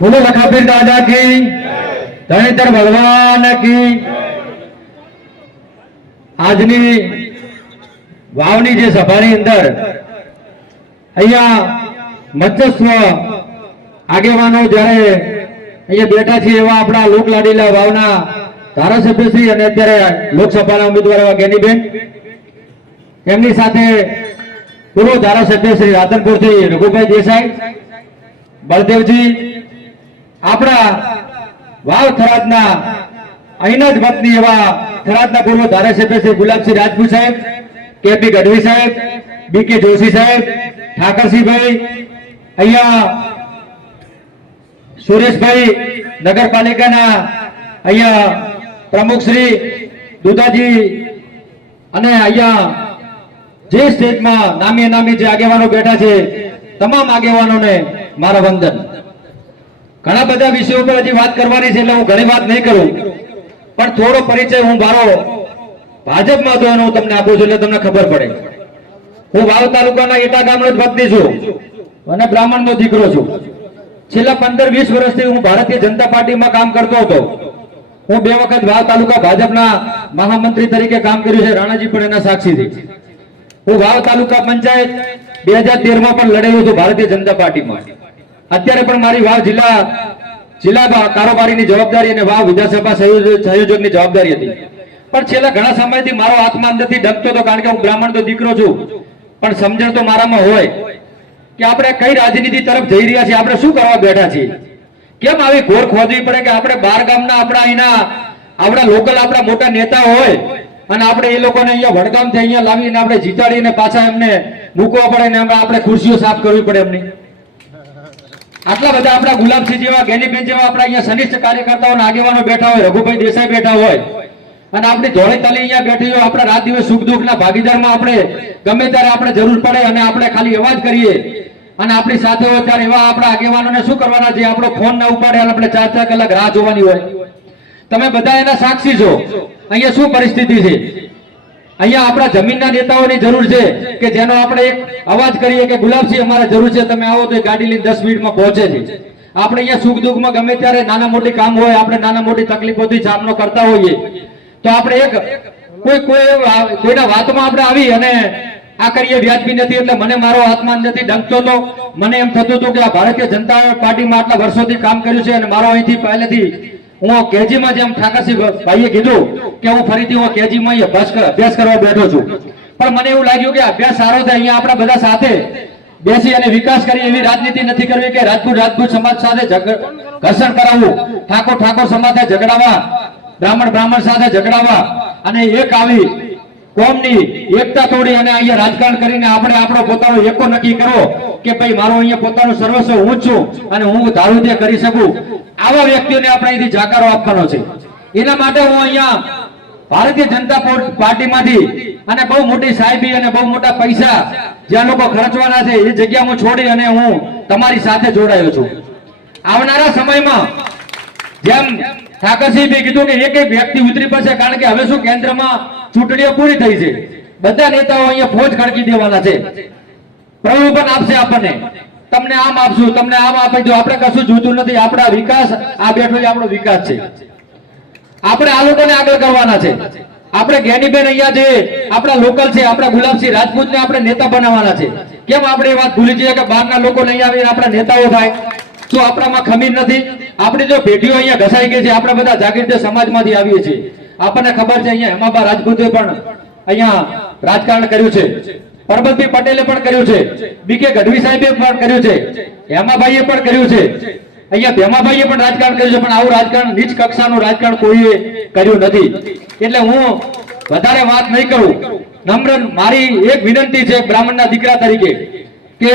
બોલો લખાપીર દાદા કી ધણીધર ભગવાન કી. આજની વાવની જે સભાની અંદર અહીંયા મધ્યસ્વ આગેવાનો જ્યારે અહીંયા બેઠા છીએ એવા આપણા લોકલાડીલા વાવના ધારાસભ્યશ્રી અને અત્યારે લોકસભાના ઉમેદવાર એવા ગેનીબેન. એમની સાથે પૂર્વ ધારાસભ્ય શ્રી રાધનપુરથી રઘુભાઈ દેસાઈ, બળદેવજી આપણા વાવ થરાદના અહીંના જ વતની એવા થરાદના પૂર્વ ધારાસભ્ય શ્રી ગુલાબસિંહ રાજપૂત સાહેબ, કેપી ગઢવી સાહેબ બી કે જોશી સાહેબ, ઠાકરસિંહભાઈ, અહીંયા સુરેશભાઈ નગરપાલિકાના અહીંયા પ્રમુખ શ્રી દુધાજી અને અહીંયા જે સ્ટેજમાં નામી નામી જે આગેવાનો બેઠા છે, તમામ આગેવાનોને મારા વંદન. ઘણા બધા વિષયો પર હજી વાત કરવાની છે એટલે હું ઘણી વાત નહીં કરું. પણ થોડો પરિચય હું મારો ભાજપમાં હતો એનો હું તમને આપું છું એટલે તમને ખબર પડે. હું વાવ તાલુકાના એટા ગામનો જ વતની છું અને બ્રાહ્મણનો દીકરો છું. છેલ્લા પંદર વીસ વર્ષથી હું ભારતીય જનતા પાર્ટીમાં કામ કરતો હતો. હું બે વખત વાવ તાલુકા ભાજપના મહામંત્રી તરીકે કામ કર્યું છે, રાણાજી પણ એના સાક્ષી થી હું વાવ તાલુકા પંચાયત બે હજાર તેરમાં પણ લડેલું છું ભારતીય જનતા પાર્ટીમાં. અત્યારે પણ મારી વાવ જિલ્લા જિલ્લા કારોબારીની જવાબદારી અને વાવ વિધાનસભા સંયોજકની જવાબદારી હતી. પણ છેલ્લા ઘણા સમયથી મારો આત્મા અંદરથી ડગતો હતો, કારણ કે હું બ્રાહ્મણ તો દીકરો છું. પણ સમજણ તો મારામાં હોય કે આપણે કઈ રાજનીતિ તરફ જઈ રહ્યા છીએ, આપણે શું કરવા બેઠા છીએ? કેમ આવી ઘોર ખોદવી પડે કે આપણે બાર ગામના આપણા અહીંના આપણા લોકલ, આપણા મોટા નેતા હોય અને આપણે એ લોકોને અહીંયા વડગામથી અહીંયા લાવીને આપણે જીતાડીને પાછા એમને મૂકવા પડે ને આપણે ખુરશીઓ સાફ કરવી પડે એમની. આટલા બધા આપણા ગુલાબસિંહ જેવા, ગેનીબેન જેવા આપણા અહીંયા સનિષ્ઠ કાર્યકર્તાઓ આગેવાનો બેઠા હોય, રઘુભાઈ દેસાઈ બેઠા હોય. અને આપણી જોડે તલી અહીંયા બેઠી હોય, આપણા રાત દિવસ સુખ દુઃખના ભાગીદારમાં આપણે ગમે ત્યારે આપણે જરૂર પડે અને આપણે ખાલી અવાજ કરીએ. અને આપણી સાથે હોય ત્યારે એવા આપણા આગેવાનોને શું કરવાના છે આપણો ફોન ના ઉપાડે, અને આપણે ચાર ચાર કલાક રાહ જોવાની હોય. તમે બધા એના સાક્ષી છો. અહીંયા શું પરિસ્થિતિ છે? અહીંયા આપણા જમીનના નેતાઓની જરૂર છે કે જેનો આપણે એક અવાજ કરીએ કે, ગુલાબસિંહ, અમારે જરૂર છે, તમે આવો તો ગાડી લઈને દસ મિનિટમાં પહોંચે છે. આપણે અહીંયા સુખ દુઃખમાં ગમે ત્યારે નાના મોટી કામ હોય, આપણે નાના મોટી તકલીફોથી સામનો કરતા હોઈએ. તો આપણે એક કોઈ કોઈ કોઈના વાતમાં આપણે આવી અને આ કરીએ વ્યાજબી નથી, એટલે મને મારો આત્મા નથી ડંકતો તો મને એમ થતું હતું કે આ ભારતીય જનતા પાર્ટીમાં આટલા વર્ષોથી કામ કર્યું છે અને મારો અહીંથી પહેલેથી હું કેજીમાં જેમ ઠાકરસિંહ ભાઈએ કીધું કે હું ફરીથી હું કેજીમાં અભ્યાસ કરવા બેઠો છું. પણ મને એવું લાગ્યું કે અભ્યાસ સારો થાય, અહીંયા આપણા બધા સાથે બેસી અને વિકાસ કરી એવી રાજનીતિ નથી કરવી કે રાજપૂત રાજપૂત સમાજ સાથે ઘર્ષણ કરાવવું. ઠાકોર ઠાકોર સમાજ સાથે ઝઘડાવા બ્રાહ્મણ બ્રાહ્મણ સાથે ઝઘડાવા અને એક આવી કોમની એકતા તોડી અને અહીંયા રાજકારણ કરીને આપણે આપણો પોતાનો એકો નક્કી કરવો કે ભાઈ મારો અહીંયા પોતાનું સર્વસ્વ હું છું અને હું ધારું તે કરી શકું. આવા વ્યક્તિઓને આપણે અહીંથી જાકારો આપવાનો છે. એના માટે હું અહીંયા ભારતીય જનતા પાર્ટીમાંથી અને બહુ મોટી સાહેબી અને બહુ મોટા પૈસા જ્યાં લોકો ખર્ચવાના છે એ જગ્યા હું છોડી અને હું તમારી સાથે જોડાયો છું. આવનારા સમયમાં જેમ ઠાકરસિંહે કીધું કે એક એક વ્યક્તિ ઉતરી પડશે કારણ કે હવે શું કેન્દ્રમાં ચૂંટણીઓ પૂરી થઈ છે. બધા નેતાઓ અહીંયા ફોજ ખડકી દેવાના છે. પ્રલોભન આપશે આપણને. તમને આમ આપશું, તમને આમ આપી. દો આપણે કશું જોતું નથી, આપણા વિકાસ, આ બેઠો આપણો વિકાસ છે. આપણે આ લોકોને આગળ કરવાના છે. આપણે જ્ઞાનીબેન અહીંયા જે આપણા લોકલ છે, આપણા ગુલાબસિંહ રાજપૂતને આપણે નેતા બનાવવાના છે. કેમ આપણે એ વાત ભૂલી જઈએ કે બહારના લોકો નહીં આવીને આપણા નેતાઓ થાય? શું આપણામાં ખમીર નથી. આપણી જો પેઢીઓ અહીંયા ઘસાઈ ગઈ છે. આપણે બધા જાગીર સમાજમાંથી આવીએ છીએ. આપણને ખબર છે અહીંયા હેમાબા રાજપૂતે પણ અહીંયા રાજકારણ કર્યું છે. પરબતભાઈ પટેલે પણ કર્યું છે. બીકે ગઢવી સાહેબે પણ કર્યું છે. હેમાભાઈએ પણ કર્યું છે. અહીંયા ભેમાભાઈએ પણ રાજકારણ કર્યું છે, પણ આવું રાજકારણ નીચ કક્ષાનું રાજકારણ કોઈએ કર્યું નથી. એટલે હું વધારે વાત નહીં કરું. નમ્ર મારી એક વિનંતી છે બ્રાહ્મણના દીકરા તરીકે. કે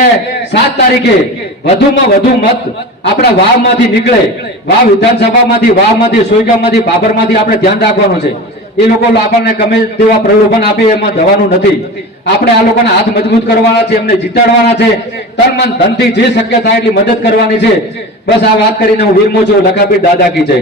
સાત તારીખે વધુમાં વધુ મત આપણા વાવમાંથી નીકળે. વાવ વિધાનસભામાંથી, વાવમાંથી સોયગામમાંથી બાબરમાંથી આપણે ધ્યાન રાખવાનું છે. એ લોકો આપણને ગમે તેવા પ્રલોભન આપે, એમાં જવાનું નથી. આપણે આ લોકોના હાથ મજબૂત કરવાના છે, એમને જીતાડવાના છે. તન મન ધનથી જે શક્ય થાય એટલી મદદ કરવાની છે. બસ આ વાત કરીને હું વિરમો છું. લખાપીર દાદા કી જય.